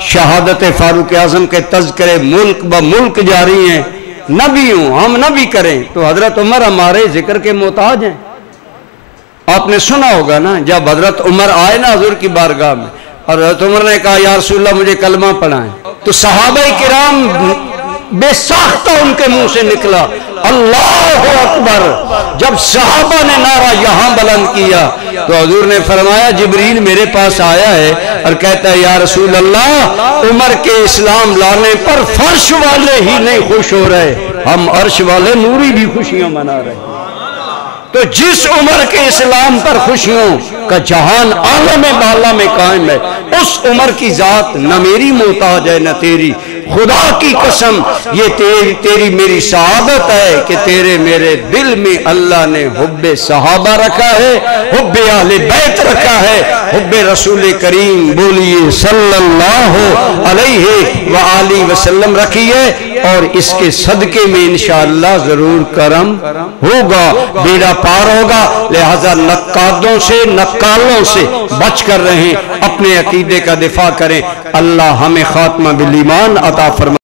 شہادت فاروق اعظم کے تذکرے ملک ب ملک جاری ہیں، نبی ہوں ہم نبی کریں تو حضرت عمر ہمارے ذکر کے محتاج ہیں۔ آپ نے سنا ہوگا نا، جب حضرت عمر آئے نا حضور کی بارگاہ میں اور حضرت عمر نے کہا یا رسول اللہ مجھے کلمہ پڑھائیں، تو صحابہ کرام بے ساختہ ان کے منہ سے نکلا اللہ اکبر۔ جب صحابہ نے نعرہ یہاں بلند کیا تو حضور نے فرمایا جبریل میرے پاس آیا ہے اور کہتا ہے یا رسول اللہ عمر کے اسلام لانے پر فرش والے ہی نہیں خوش ہو رہے، ہم عرش والے نوری بھی خوشیاں منا رہے ہیں۔ تو جس عمر کے اسلام پر خوشیوں کا جہان عالم بالا میں قائم ہے، اس عمر کی ذات نہ میری محتاج ہے نہ تیری۔ خدا کی قسم یہ تیری میری سعادت ہے کہ تیرے میرے دل میں اللہ نے حب صحابہ رکھا ہے، حب اہل بیت رکھا ہے، حب رسول کریم بولیے صلی اللہ علیہ وآلہ وسلم رکھی ہے، اور اس کے صدقے میں انشاءاللہ ضرور کرم ہوگا، بیڑا پار ہوگا۔ لہذا نقادوں سے نقالوں سے بچ کر رہیں، اپنے عقیدے کا دفاع کریں۔ اللہ ہمیں خاتمہ بالایمان عطا فرمائے۔